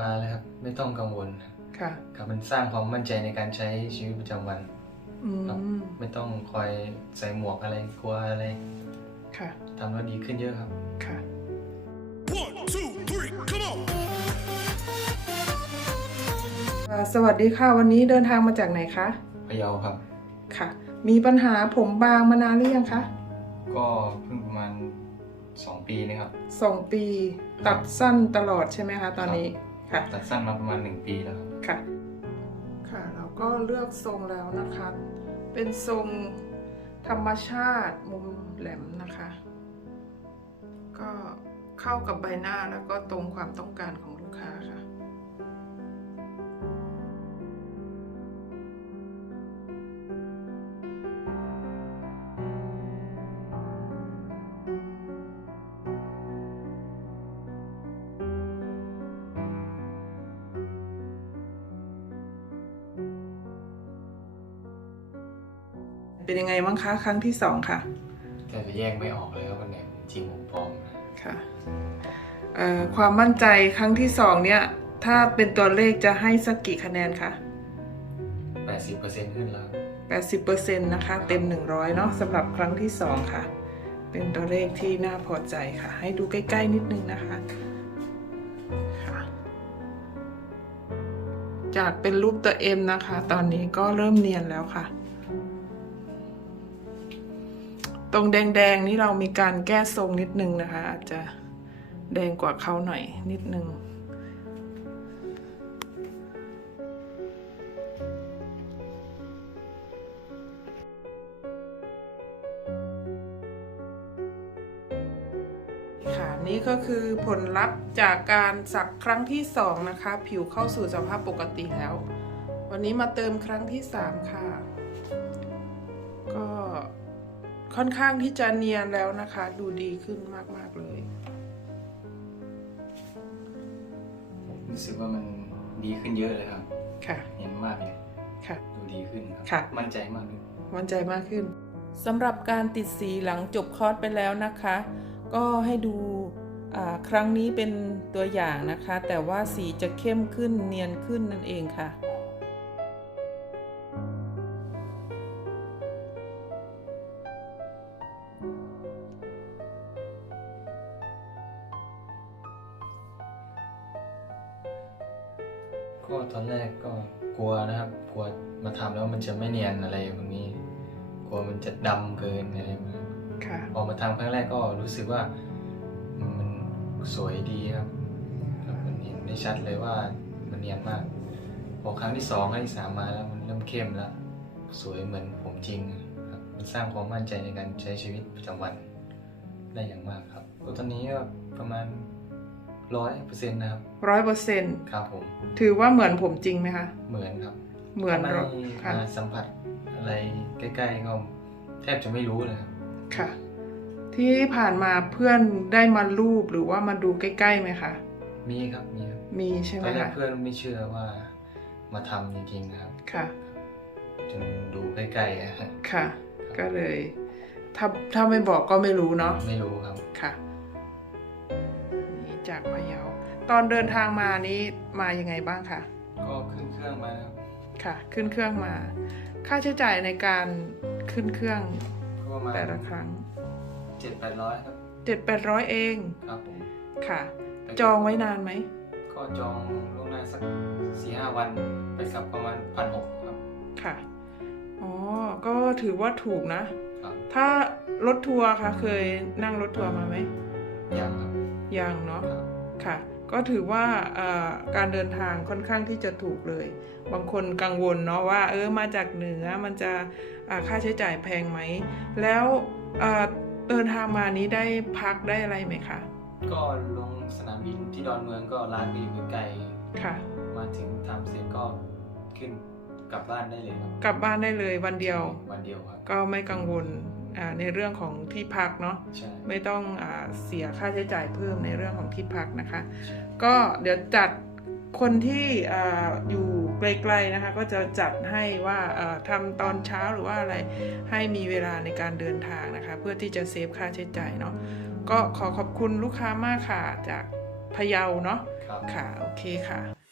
มาเลยครับ ไม่ต้องกังวลค่ะครับมันสร้างความมั่นใจในการใช้ชีวิตประจำวันอืครับมไม่ต้องคอยใส่หมวกอะไรกลัวอะไรค่ะทำแล้วดีขึ้นเยอะครับ ค่ะ One, two, three, come on! เอ่อสวัสดีค่ะ วันนี้เดินทางมาจากไหนคะพะเยาครับ ค่ะ มีปัญหาผมบางมานานหรือยังคะก็เพิ่งประมาณ 2 ปีนะครับ สองปี ตัดสั้นตลอดใช่ไหมคะ ตอนนี้ ค่ะ ตัดสั้นมาประมาณ 1 ปีแล้วครับค่ะ ค่ะ เราก็เลือกทรงแล้วนะคะ เป็นทรงธรรมชาติมุมแหลมนะคะ ก็เข้ากับใบหน้าแล้วก็ตรงความต้องการของลูกค้าค่ะ เป็นยังไงบ้างคะครั้งที่สองค่ะแต่จะแยกไม่ออกเลยว่าวันไหนจริงผมปลอมค่ะเอ่อความมั่นใจครั้งที่สองเนี่ย ถ้าเป็นตัวเลขจะให้สักกี่คะแนนคะ80%ขึ้นแล้ว 80%นะคะ เต็ม 100 เนาะสำหรับครั้งที่สองค่ะ เป็นตัวเลขที่น่าพอใจค่ะ ให้ดูใกล้ ๆ นิดนึงนะคะค่ะจากเป็นรูปตัว M นะคะ ตอนนี้ก็เริ่มเนียนแล้วค่ะ ตรงแดงๆนี่เรามีการแก้ทรงนิดนึงนะคะ อาจจะแดงกว่าเขาหน่อยนิดนึง ค่ะนี่ก็คือผลลัพธ์จากการสักครั้งที่สองนะคะ ผิวเข้าสู่สภาพปกติแล้ว วันนี้มาเติมครั้งที่สามค่ะ ค่อนข้างที่จะเนียนแล้วนะคะ ดูดีขึ้นมาก ๆ เลยผมรู้สึกว่ามันดีขึ้นเยอะเลยครับ ค่ะ เห็นมากเลยค่ะ ดูดีขึ้นครับค่ะมั่นใจมากเลยมั่นใจมากขึ้นสำหรับการติดสีหลังจบคอร์สไปแล้วนะคะ ก็ให้ดูอ่าครั้งนี้เป็นตัวอย่างนะคะ แต่ว่าสีจะเข้มขึ้นเนียนขึ้นนั่นเองค่ะ ก็ตอนแรกก็กลัวนะครับ กลัวมาทำแล้วมันจะไม่เนียนอะไรแบบนี้ กลัวมันจะดำเกินอะไรแบบนี้ค่ะพอมาทำครั้งแรกก็รู้สึกว่ามันสวยดีครับครับมันเห็นได้ชัดเลยว่ามันเนียนมากพอครั้งที่สองครั้งที่สามมาแล้วมันเริ่มเข้มแล้ว สวยเหมือนผมจริงครับมันสร้างความมั่นใจในการใช้ชีวิตประจำวันได้อย่างมากครับตอนนี้ก็ประมาณ ร้อยเปอร์เซ็นต์นะครับร้อยเปอร์เซ็นต์ครับผมถือว่าเหมือนผมจริงไหมคะ เหมือนครับ เหมือนถ้าเราไม่ค่ะ มาสัมผัสอะไรใกล้ๆก็แทบจะไม่รู้เลยครับค่ะ ที่ผ่านมาเพื่อนได้มารูปหรือว่ามาดูใกล้ๆไหมคะ มีครับมีครับมีใช่ตไหมอนแรกคะ เพื่อนไม่เชื่อว่ามาทำจริงๆนะครับ ค่ะ จนดูใกล้ๆอะฮะค่ะ ก็เลยถ้าถ้าไม่บอกก็ไม่รู้เนาะ ไม่รู้ครับ ค่ะนี่ จากพะเยา ตอนเดินทางมานี้มายังไงบ้างคะก็ขึ้นเครื่องมานะครับค่ะ ขึ้นเครื่องมา ค่าใช้จ่ายในการขึ้นเครื่องก็ประมาณแต่ละครั้งเจ็ดแปดร้อยครับเจ็ดแปดร้อยเองครับผมค่ะ จองไว้นานไหมก็จองล่วงหน้าสักสี่ห้าวันไปกลับประมาณพันหกครับค่ะอ๋อก็ถือว่าถูกนะครับถ้ารถทัวร์คะเคยนั่งรถทัวร์มาไหมยังครับ ยังเนาะครับค่ะ ก็ถือว่าเอ่อการเดินทางค่อนข้างที่จะถูกเลย บางคนกังวลเนาะว่า เออมาจากเหนือมันจะอ่าค่าใช้จ่ายแพงไหม แล้วเอ่อเดินทางมานี้ได้พักได้อะไรไหมคะก็ลงสนามบินที่ดอนเมืองก็ร้านก็อยู่ใกล้ค่ะๆมาถึงทำเสร็จก็ขึ้นกลับบ้านได้เลยครับ กลับบ้านได้เลยวันเดียว วันเดียวครับ ก็ไม่กังวลอ่า ในเรื่องของที่พักเนาะใช่ไม่ต้องอาเสียค่าใช้จ่ายเพิ่มในเรื่องของที่พักนะคะใช่ก็เดี๋ยวจัดคนที่อาอยู่ไกลๆนะคะ ก็จะจัดให้ว่าอ่าทำตอนเช้าหรือว่าอะไรให้มีเวลาในการเดินทางนะคะ เพื่อที่จะเซฟค่าใช้จ่ายเนาะก็ขอขอบคุณลูกค้ามากค่ะจากพะเยาเนาะครับครับค่ะ โอเคค่ะ